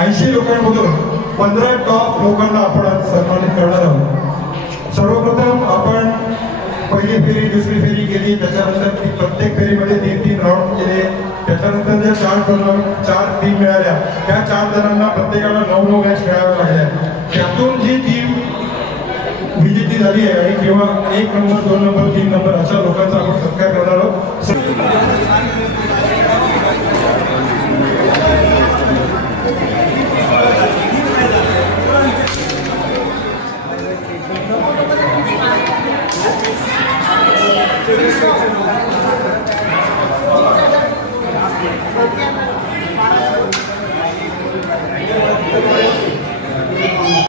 80 लोकांमधून 15 top लोकांना आपण आज सन्मानित करणार आहोत। सर्वप्रथम आपण पहिली फेरी दुसरी फेरी केली, त्याच्यानंतर प्रत्येक फेरीमध्ये 3-3 राऊंड केले। त्याच्यानंतर ज्या 4 टीम मिळाल्या त्या 4 जणांना प्रत्येकाला 9 मॅच खेळाव्या लागल्या। त्यातून जी टीम विजेती झाली आहे किंवा 1 नंबर 2 नंबर 3 नंबर अशा लोकांचा आपण सत्कार करणार आहोत।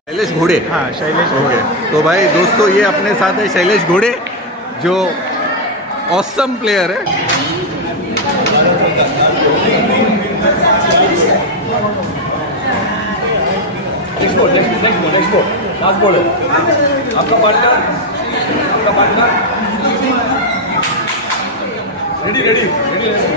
शैलेश घोड़े। हाँ, शैलेश घोड़े। तो भाई दोस्तों ये अपने साथ है शैलेश घोड़े जो ऑसम प्लेयर है। लास्ट बॉल है आपका पार्टनर रेडी रेडी रेडी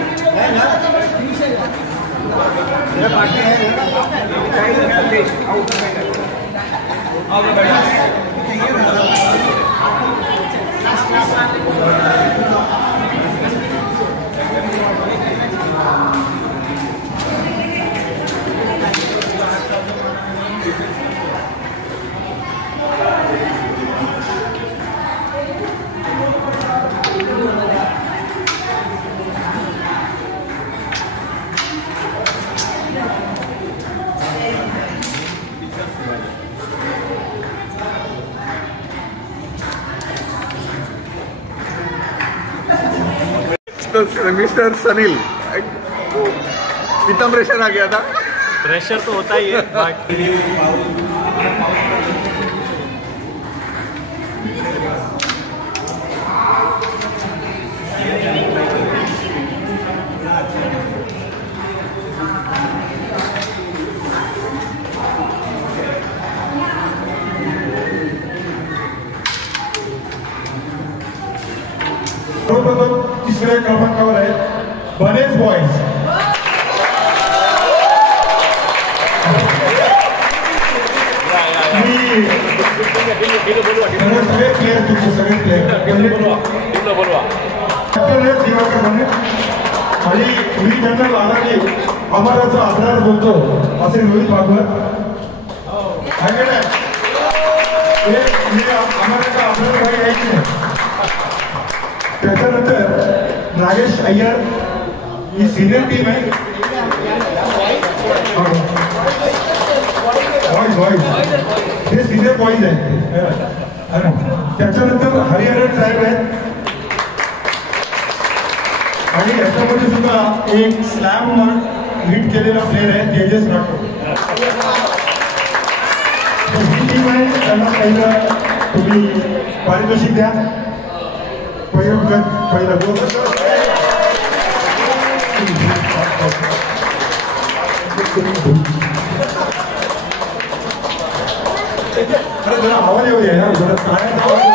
तो मिस्टर सनील कितना प्रेशर आ गया था? प्रेशर तो होता ही है तिसऱ्या क्रमांकावर आहे बनेज बॉयज। सगळे प्लेयर तुमचे सगळे प्लेयर दिवाकर बने आणि मी त्यांना लाडाने अमराचा आधार बोलतो असे रोहित भागवत अमराचा आधार काही यायची नाही। त्याच्यानंतर नागेश अय्यर ही सिनियर टीम आहे बॉयज हे सिनियर बॉयज आहेत। त्याच्यानंतर हरिहरन साहेब आहेत आणि याच्यामध्ये सुद्धा एक स्लॅम हिट केलेला प्लेयर आहे तेजस राठोड। ही टीम आहे, त्यांना पहिलं तुम्ही पारितोषिक द्या। पहिला गोल जरा आवाज येऊ द्या जरा टाळ्याचा आवाज।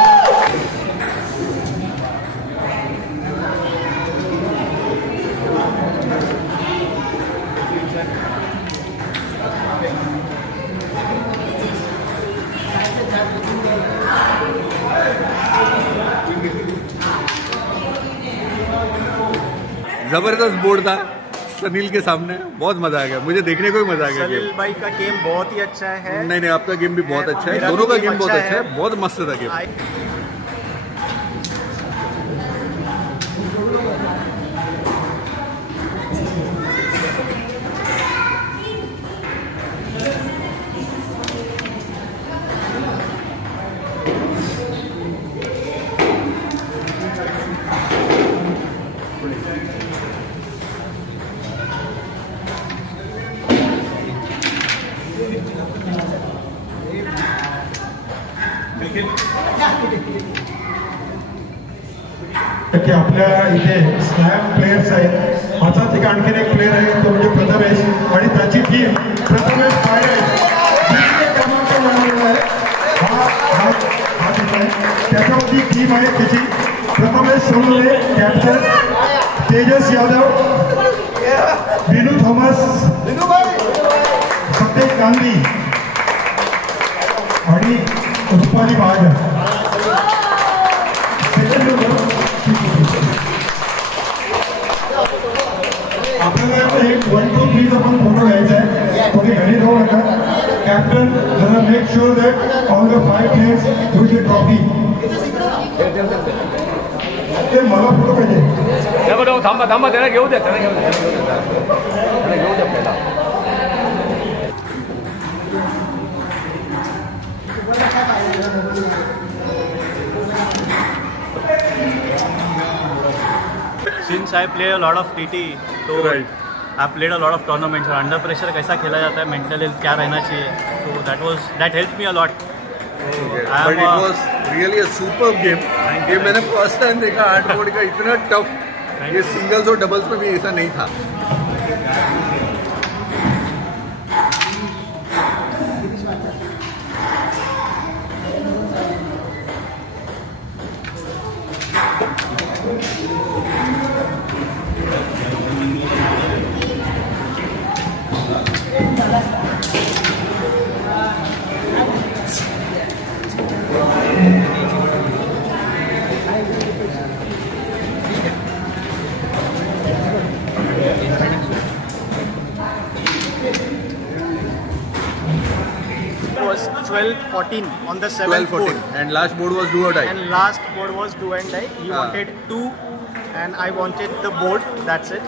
जबरदस्त बोर्ड था सनील के सामने, बहुत मजा आ गया, मुझे देखने को भी मजा आ गया। सनील भाई का गेम बहुत ही अच्छा है। नहीं आपका गेम भी बहुत अच्छा है, दोनों का गेम बहुत अच्छा है, बहुत मस्त था गेम। की आपल्या इथे स्लॅम प्लेयर्स आहेत। असाच एक आणखीन एक प्लेयर आहे तो म्हणजे प्रथमेश आणि त्याची टीम प्रथमेश त्याच्यावरती टीम आहे त्याची प्रथमेश सोनवणे कॅप्टन, तेजस यादव, विनू थॉमस, गांधी आणि रुपाली महाजन. सेकंड आपल्याला एक 1, 2, 3 आपण फोटो घ्यायचा आहे. कोणी घरी जाऊ नका. कॅप्टन जरा make sure that all the 5 players use the trophy. ते मला फोटो पाहिजे. थांबा थांबा त्याला घेऊ द्या त्याला घेऊ द्या आपल्याला. Since I play a lot of TT, so I've played a lot of tournaments. और अंडर प्रेशर कैसा खेला जाता है, मेंटल हेल्थ क्या रहना चाहिए, so that helped me a lot. But it was really a superb game. ये मैंने फर्स्ट टाइम देखा 8 बोर्ड का इतना टफ. ये सिंगल्स और डबल्स में भी ऐसा नहीं था. It was 12-14 on the 7th 12-14 board. and last board was do or die. And last board was do and die. He wanted 2 and I wanted the board. That's it.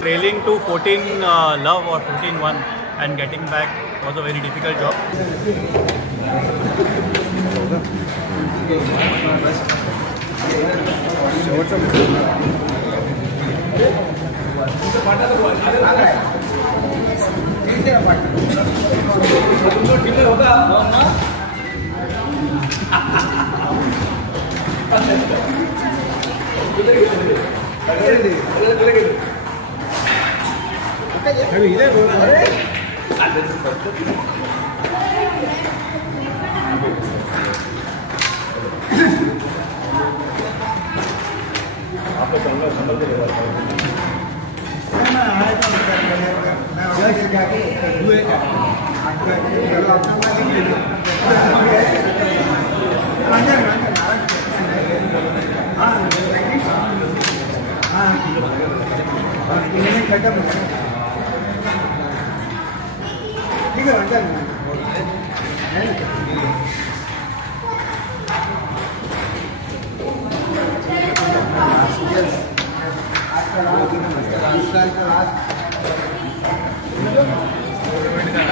Trailing to 14 love or 14-1 and getting back was a very difficult job.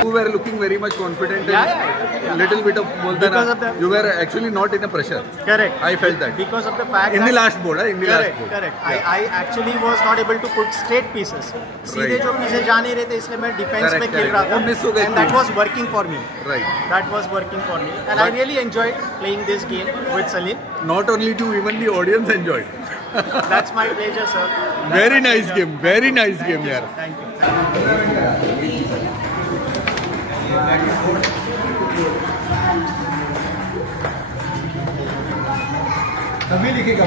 You were looking very much confident. Yeah. Little bit of Because of the- you were actually not in a pressure. Correct. I felt that. Because of the fact In that the last board, in the last board. Correct. Yeah. I actually was not able to put straight pieces. सीधे Right. जो पीछे जा नहीं रहे थे इसलिए मैं defence Correct, में खेल correct. रहा वो miss हो था. गई And थी. that was working for me. Right. That was working for me. And I But- really enjoyed playing this game with Salim. Not only you, even the audience enjoyed. That's my pleasure, sir. That's Very my nice pleasure. game. Very nice Thank game, you, yaar. sir. Thank you. तभी लिखेगा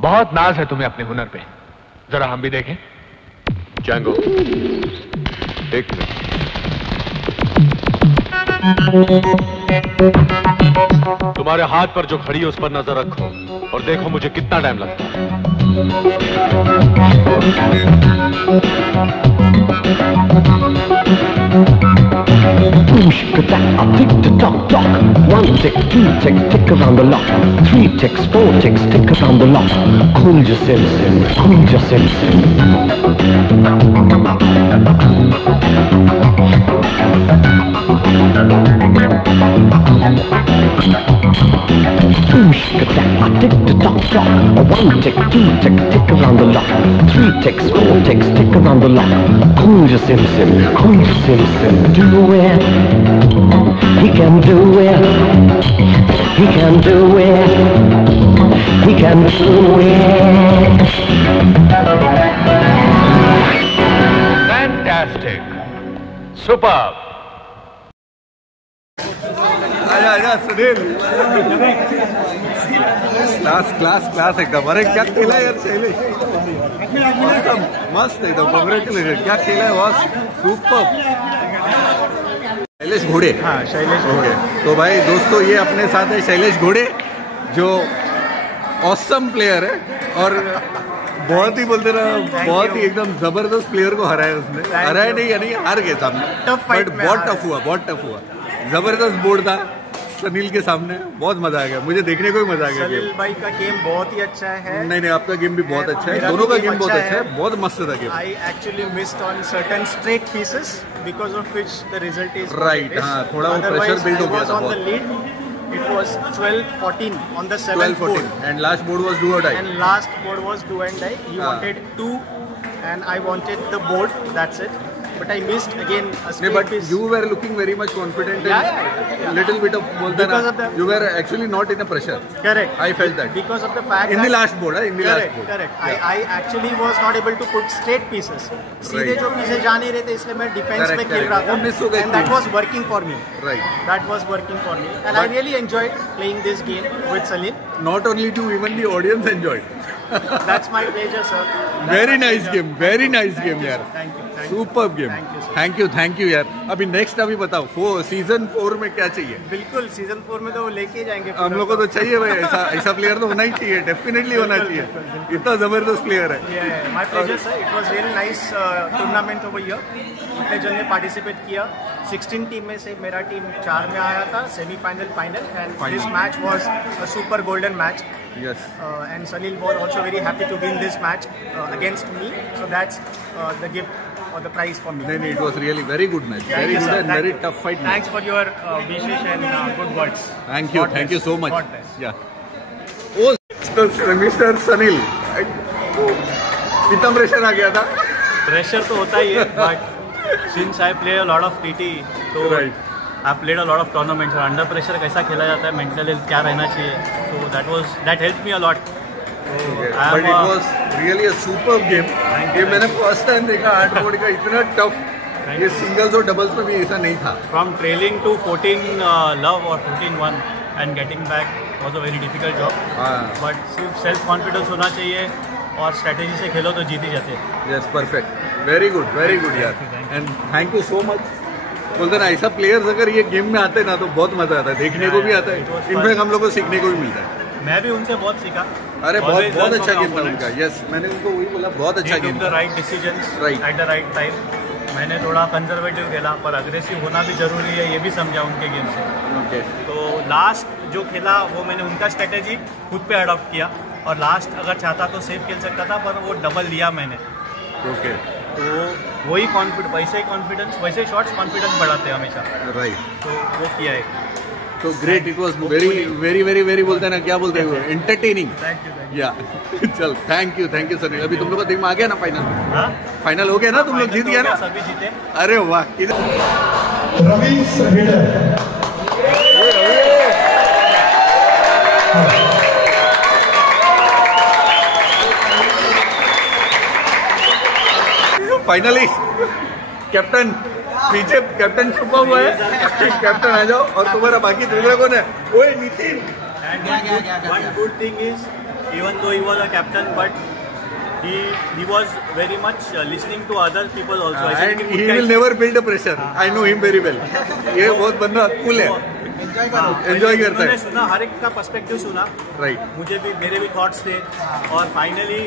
बहुत नाज है तुम्हें अपने हुनर पे, जरा हम भी देखें। जंगो, एक मिनट। तुम्हारे हाथ पर जो घड़ी है उस पर नजर रखो और देखो मुझे कितना टाइम लगता है। Push, that, tick the tock tock. 1 tick, 2 tick, tick around the lock. 3 ticks, 4 ticks, tick around the lock. Cool your Simpson, cool your Simpson. Push, that, tick the tock tock. 1 tick, 2 tick, tick around the lock. 3 ticks, 4 ticks, tick around the lock. Cool your Simpson, cool your Simpson. Do it. He can do it. He can do it. He can do it. Fantastic. Superb. आजा आजा Sunil, class class class एकदम। अरे क्या खेला यार शैलेश, एकदम मस्त एकदम, कांग्रेचुलेशन, क्या खेला है बॉस, सुपर। शैलेश घोड़े, हाँ शैलेश ओके। तो भाई दोस्तों ये अपने साथ है शैलेश घोड़े, जो ऑसम प्लेयर है और बहुत ही बोलते ना, बहुत ही एकदम जबरदस्त प्लेयर को हराया उसने। हराया नहीं यानी हार गए सामने, बट बहुत टफ हुआ, बहुत टफ हुआ। जबरदस्त बोर्ड था सनील के सामने, बहुत मजा आ गया, मुझे देखने को ही मजा आ गया। सनील भाई का गेम बहुत ही अच्छा है। नहीं आपका गेम भी बहुत अच्छा है, दोनों का गेम बहुत अच्छा है, बहुत मस्त था game. I actually missed on certain straight pieces because of which the result is Right, हाँ, थोड़ा वो pressure build हो गया था on the बहुत। lead. It was 12-14 on the 7th 12-14 board. and last board was do or die. And last board was do and die. He wanted 2 and I wanted the board, that's it. But I missed again a नहीं, straight but piece. you were looking very much confident Yeah. and little bit of बोलते Because ना, of the- you were actually not in a pressure. Correct. I felt that. Because of the fact In the that- last board, in the last Correct, board. correct. Yeah. I actually was not able to put straight pieces. सीधे Right. जो पीछे जा नहीं रहे थे, इसलिए मैं defence Correct, में खेल correct. रहा वो miss हो था गई and थी। that was working for me. Right. That was working for me and I But- really enjoyed playing this game with Salil. Not only to, even the audience enjoyed. That's my pleasure, sir. That's Very my nice pleasure. game, very nice Thank game you, यार। sir. Thank you. Super game, thank you यार। अभी next अभी बताओ season 4 में क्या चाहिए? बिल्कुल season 4 में तो वो लेके जाएंगे। हम लोग को तो चाहिए भाई, ऐसा प्लेयर तो होना ही चाहिए, डेफिनेटली होना चाहिए, इतना जबरदस्त प्लेयर है। My pleasure sir, it was really nice tournament over here. इतने जन ने पार्टिसिपेट किया, 16 टीम में से मेरा टीम 4 में आया था, semifinal, final and this match was a super golden match. Yes. And Salil was also very happy to win this match against me, so that's the gift or the prize for me. नहीं, it was really very good match, very good and very tough fight match. Thanks for your wishes and good words. Thank you so much. God bless. Yeah. Oh, Mr. Sunil, कितना pressure आ गया था? Pressure तो होता ही है, but since I play a lot of TT, so Right. I played a lot of tournaments. और under pressure कैसा खेला जाता है, मेंटल हेल्थ क्या रहना चाहिए, so that helped me a lot. But it was really a superb game. ये मैंने फर्स्ट टाइम देखा 8 बोर्ड का इतना टफ, ये सिंगल्स और डबल्स में भी ऐसा नहीं था। From trailing to 14 love or 14-1 and getting back was a very difficult job. But सिर्फ सेल्फ कॉन्फिडेंस होना चाहिए और स्ट्रेटेजी से खेलो तो जीत ही जाते हैं। Yes, perfect. Very good यार। And thank you so much. बोलते ना ऐसा प्लेयर्स अगर ये गेम में आते ना तो बहुत मजा आता है, देखने को भी आता है, इनफैक्ट हम लोग को सीखने को भी मिलता है। मैं भी उनसे बहुत सीखा। अरे बहुत अच्छा गेम था उनका। यस, मैंने उनको वही बोला, बहुत अच्छा game the right decisions Right. At the right time. मैंने थोड़ा कंजर्वेटिव खेला, पर अग्रेसिव होना भी जरूरी है, ये भी समझा उनके गेम से। ओके। तो लास्ट जो खेला वो मैंने उनका स्ट्रेटेजी खुद पे अडॉप्ट किया और लास्ट अगर चाहता तो सेफ खेल सकता था, पर वो डबल लिया मैंने। ओके, तो वही कॉन्फिडेंस वैसे शॉट्स कॉन्फिडेंस बढ़ाते हैं हमेशा, राइट। तो वो किया है। तो great, it was very very very very बोलते हैं ना, क्या बोलते हैं, एंटरटेनिंग। Thank you. या चल, थैंक यू सनील। अभी तुम लोग का टीम आ गया ना फाइनल? हाँ, फाइनल हो गया ना, तुम लोग जीत गया ना? सभी जीते। अरे वाह, रवि सहिडर, फाइनलिस्ट कैप्टन, पीछे कैप्टन छुपा हुआ है। कैप्टन आ जाओ। और तुम्हारा बाकी दूसरा कौन है? ओए Nitin, And one good thing is, even though he was a captain, but he was very much listening to other people also. And he will never build a pressure. I know him very well. ये बहुत बंदा cool है, enjoy करता है. सुना, हर एक का perspective सुना. राइट. मुझे भी, मेरे भी थॉट्स थे और फाइनली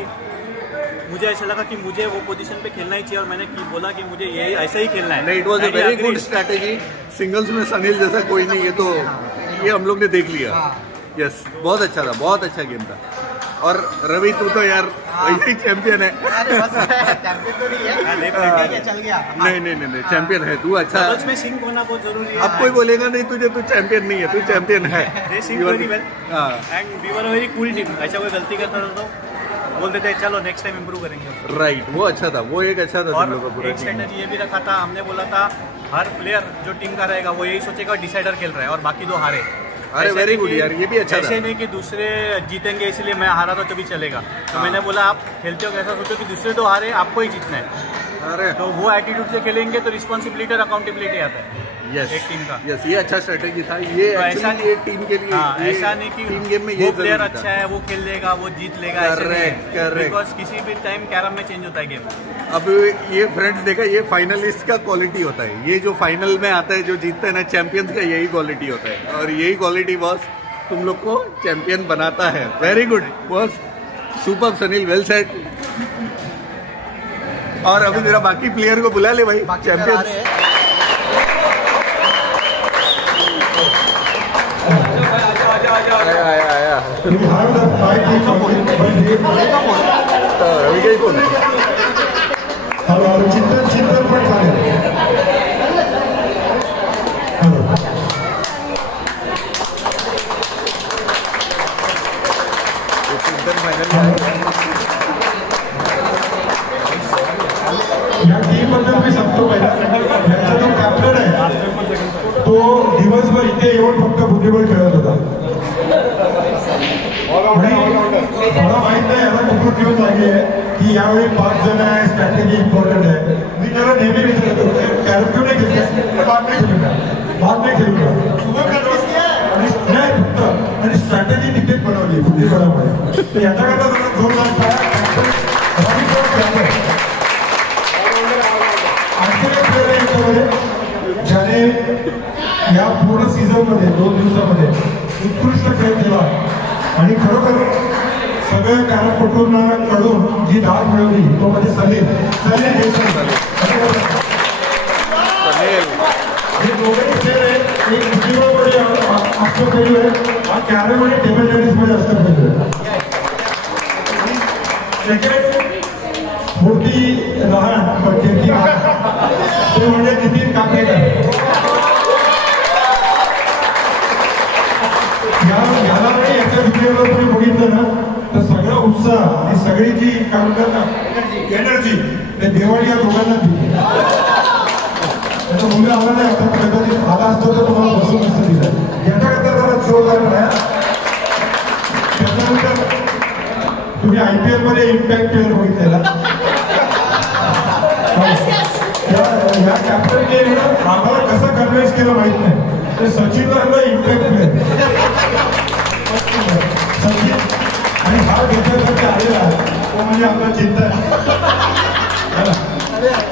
मुझे ऐसा लगा कि मुझे वो पोजीशन पे खेलना ही चाहिए और मैंने बोला कि मुझे ये ऐसा ही खेलना है. It was a very good strategy. Singles में सनील जैसा कोई नहीं, ये तो ये हम लोग ने देख लिया. यस, बहुत अच्छा था, बहुत अच्छा गेम था. और रवि तू तो यार वही चैंपियन है. चैंपियन तो नहीं है, चल गया. नहीं चैंपियन है तू. अच्छा, में सिंक होना बहुत जरूरी है. अब कोई बोलेगा नहीं तुझे तू चैंपियन नहीं है, तू चैंपियन है. They sing very well. And we were a very cool team. ऐसा कोई गलती करता था तो बोल देते चलो नेक्स्ट टाइम इम्प्रूव करेंगे. राइट, वो अच्छा था, वो एक अच्छा था. और एक स्ट्रेटेजी ये भी रखा था, हमने बोला था हर प्लेयर जो टीम का रहेगा वो यही सोचेगा डिसाइडर खेल रहा है और बाकी दो हारे. अरे वेरी गुड यार, ये भी अच्छा था. ऐसे नहीं कि दूसरे जीतेंगे इसलिए मैं हारा तो तभी चलेगा. तो मैंने बोला आप खेलते हो कैसा सोचो कि दूसरे दो हारे आपको ही जीतना है. अरे तो वो एटीट्यूड से खेलेंगे तो रिस्पॉन्सिबिलिटी और अकाउंटेबिलिटी आता है. यस, एक टीम का. यस, ये अच्छा स्ट्रेटेजी था. ये तो ऐसा नहीं, ये टीम के लिए ऐसा नहीं कि टीम गेम में वो ये प्लेयर अच्छा है वो खेल लेगा वो जीत लेगा. करेक्ट. बिकॉज किसी भी टाइम कैरम में चेंज होता है गेम. अब ये फ्रेंड्स देखा, ये फाइनलिस्ट का क्वालिटी होता है. ये जो फाइनल में आता है, जो जीतता है ना, चैंपियंस का यही क्वालिटी होता है. और यही क्वालिटी बॉस तुम लोग को चैंपियन बनाता है. Very good boss, super Sunil, well set. और अभी जरा बाकी प्लेयर को बुला ले भाई, चैंपियन. आया रवि कौन है? चिंतन पण चालेल. या टीम बद्दल मी सांगतो पहिला. याचा जो कॅप्टन आहे तो दिवसभर इथे येऊन फक्त बुद्धिबळ खेळत होता. मला माहित नाही याला कुठून न्यूज लागली आहे की यावेळी 5 जण आहे, स्ट्रॅटेजी इम्पॉर्टंट आहे. मी त्याला नेहमी विचारतो कॅरेक्टर नाही घेतलं, भाग नाही खेळू का, भाग नाही खेळू का. नाही फक्त आणि स्ट्रॅटेजी तिकीट बनवली बुद्धिबळामुळे. याच्याकरता जरा जोरदार ज्याने या पूर्ण सीझन मध्ये 2 दिवसामध्ये उत्कृष्ट खेळ केला आणि खरोखर सगळ्या कॅरमपटूंकडून जी दाद मिळवली तो म्हणजे सनील. हे दोघेही खेळ एक बुद्धिबळमध्ये असलं पाहिजे आणि कॅरम आणि टेबल टेनिसमध्ये असलं पाहिजे. मोठी लहान पण ते म्हणजे नितीन काकडेकर. याला नाही याच्या व्हिडिओला तुम्ही बघितलं ना तर सगळा उत्साह, ही सगळी जी काय म्हणतात ना एनर्जी, ते दिवाळी या दोघांना दिली. त्याचा मुलगा आला नाही, आता कदाचित आला असतो तर तुम्हाला बसून असं दिलं. याच्याकरता जरा जोरदार म्हणा. त्याच्यानंतर तुम्ही IPL मध्ये इम्पॅक्ट प्लेअर बघितलेला. या कॅप्टनने आम्हाला कसं कन्व्हिन्स केलं माहित नाही. ते सचिनला इम्पॅक्ट प्लेअर सचिन आणि हा घेतल्यासाठी आलेला तो म्हणजे आपला चिंतन.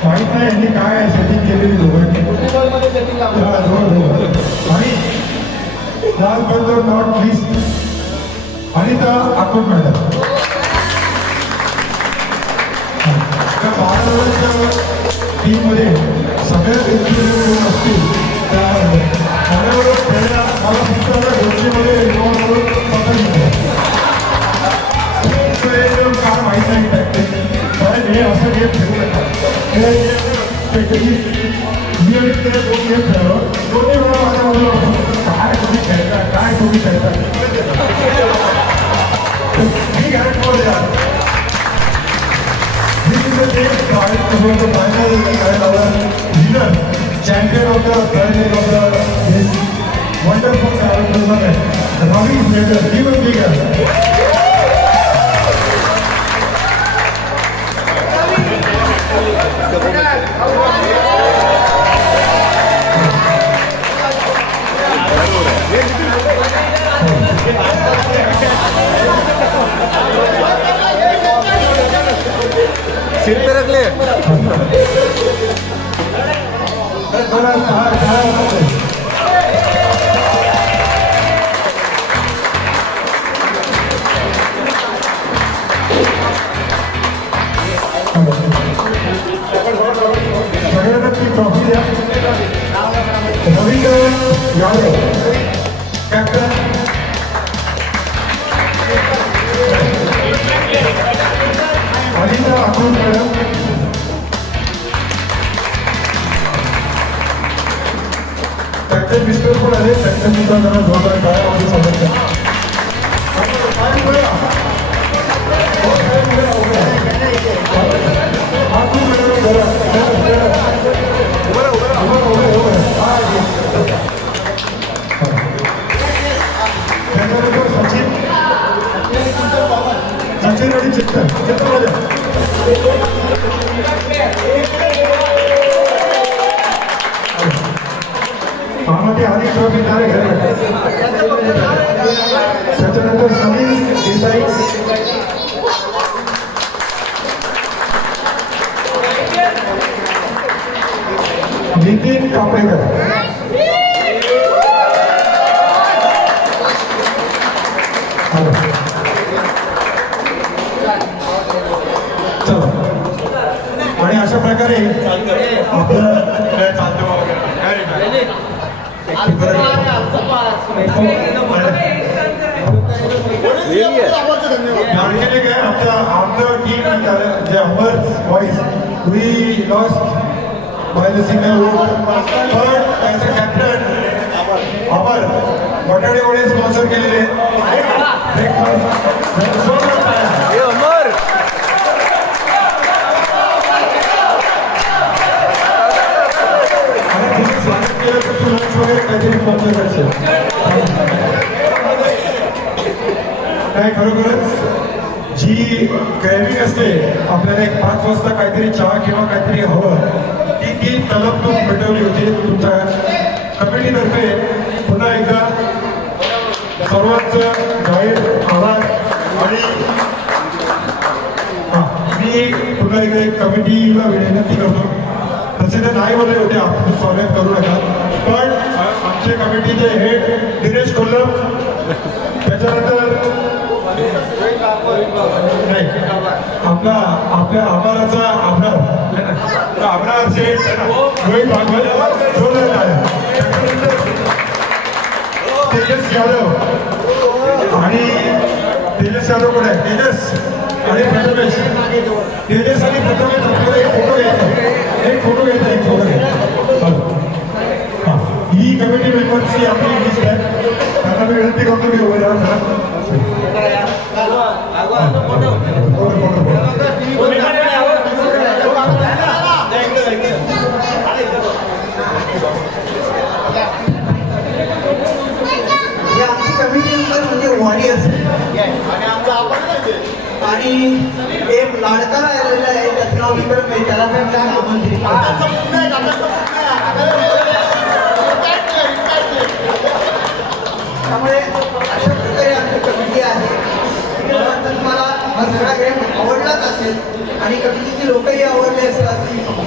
माहित नाही यांनी काय सेटिंग केलेली दोघांनी. आणि last but not list Anita Akot madam. त्या 12 वर्षाच्या टीममध्ये सगळ्यात एक्सपिरियन्स असतील त्या माझ्याबरोबर खेळल्या. मला फक्त गोष्टीमध्ये इन्व्हॉल्व करून पकडलं काय माहीत नाही टॅक्टिक. कारण हे असं गेम खेळू नका. हे स्ट्रॅटेजी नियमित 2 गेम खेळावं. 2 वेळा माझ्याबरोबर काय तुम्ही खेळता, काय तुम्ही खेळता मी गॅरेंटी द्या. Leader, champion of the third leg of this wonderful tournament, Ravi Sledger. Give a big hand. जरा सगळ्यांना ती ट्रॉफी द्या. रविकरण यादव कॅप्टन. अनिता अकोल मॅडम. त्यांचे मिस्टर पण आले. त्यांच्या सुद्धा जरा जोरदार काळामध्ये स्वागत करा. त्याच्यानंतर सचिन आणि चित्तर मामाची आधी ट्रॉफी तारे घ्यायला. त्याच्यानंतर समीर देसाई. नितीन कांबळेकर. चला आणि अशा प्रकारे आपलं काय चालतं आणखीन काय आमचं टीम जे Amar boys we lost by the single vote. But as a captain Amar बटाटे वडे स्पॉन्सर केलेले. स्वागत केलं तर तू लंच वगैरे काहीतरी स्पॉन्सर करशील काय. खरोखरच जी क्रेविंग असते आपल्याला एक 5 वाजता काहीतरी चहा किंवा काहीतरी हवं ती तलब तू मिटवली होती तुमच्या कमिटीतर्फे. पुन्हा एकदा सर्वांचं जाहीर आभार. आणि मी पुन्हा एकदा एक कमिटीला विनंती करतो. तसे ते नाही बोलले होते आपण स्वागत करू नका. पण आमचे कमिटीचे हेड दिनेश कोल्लम. त्याच्यानंतर नाही आपला आपल्या आभाराचा आभार सेठ रोहित भागवत जोरदार आहे. तेजस यादव आणि तेजस यादव कोण आहे. तेजस आणि प्रथमेश. तेजस आणि प्रथमेश आपल्याला एक फोटो घ्यायचा. एक फोटो ही कमिटी मेंबर्सची आपली लिस्ट आहे. त्यांना मी विनंती करतो की उभे राहा. आमची कमिटी मेंबर म्हणजे वॉरियर्स आणि एक लाडका राहिलेला आहे त्याचं नाव विक्रम आहे. त्याला पण काय आमंत्रित त्यामुळे अशा प्रकारे आमची कमिटी आहे. तुम्हाला हा सगळा गेम आवडलाच असेल आणि कमिटीची लोकही आवडले असतील